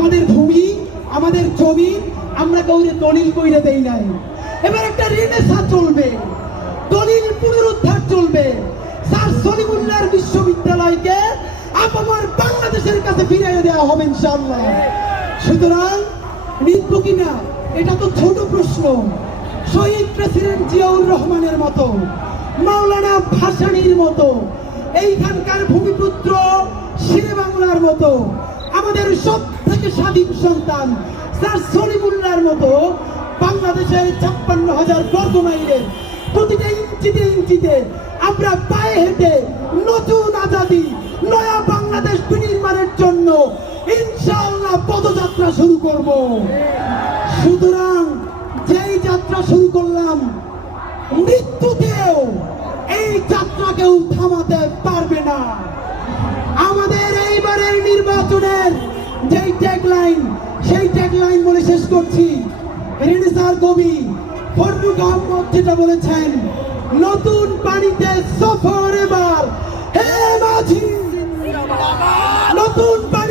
আমাদের ভূমি, আমাদের জমি আমরা কাউরে দলিল কইরে দেই নাই। এবার একটা রেনেসা চলবে, দলিল পুনরুদ্ধার চলবে। স্যার সলিমুল্লাহর বিশ্ববিদ্যালয়কে আপামর বাংলাদেশের কাছে ফিরিয়ে দেওয়া হবে ইনশাআল্লাহ। সুতরাং নিতব কিনা এটা তো ছোট প্রশ্ন। শহীদ প্রেসিডেন্ট জিয়াউর রহমানের মতো, মাওলানা ভাসানীর মতো, এইখানকার ভূমিপুত্র শেরে বাংলার মতো, আমাদের সব থেকে স্বাধীন সন্তান স্যার সলিমুল্লাহর মতো বাংলাদেশের 56,000 বর্গ মাইলের প্রতিটা ইঞ্চিতে ইঞ্চিতে আমরা পায়ে হেঁটে নতুন আজাদি, নয়া বাংলাদেশ বিনির্মাণের জন্য ইনশাআল্লাহ পদযাত্রা শুরু করব। সুতরাং যেই যাত্রা শুরু করলাম, মৃত্যুতেও এই যাত্রাকেও থামাতে পারবে না। আমাদের এইবারের নির্বাচনের যেই ট্যাগলাইন, সেই ট্যাগলাইন বলে শেষ করছি। রেনেসার কবি ফররুখ আহমদ যেটা বলেছেন, নতুন পানিতে সফর এবার হে মাঝি, নতুন পানি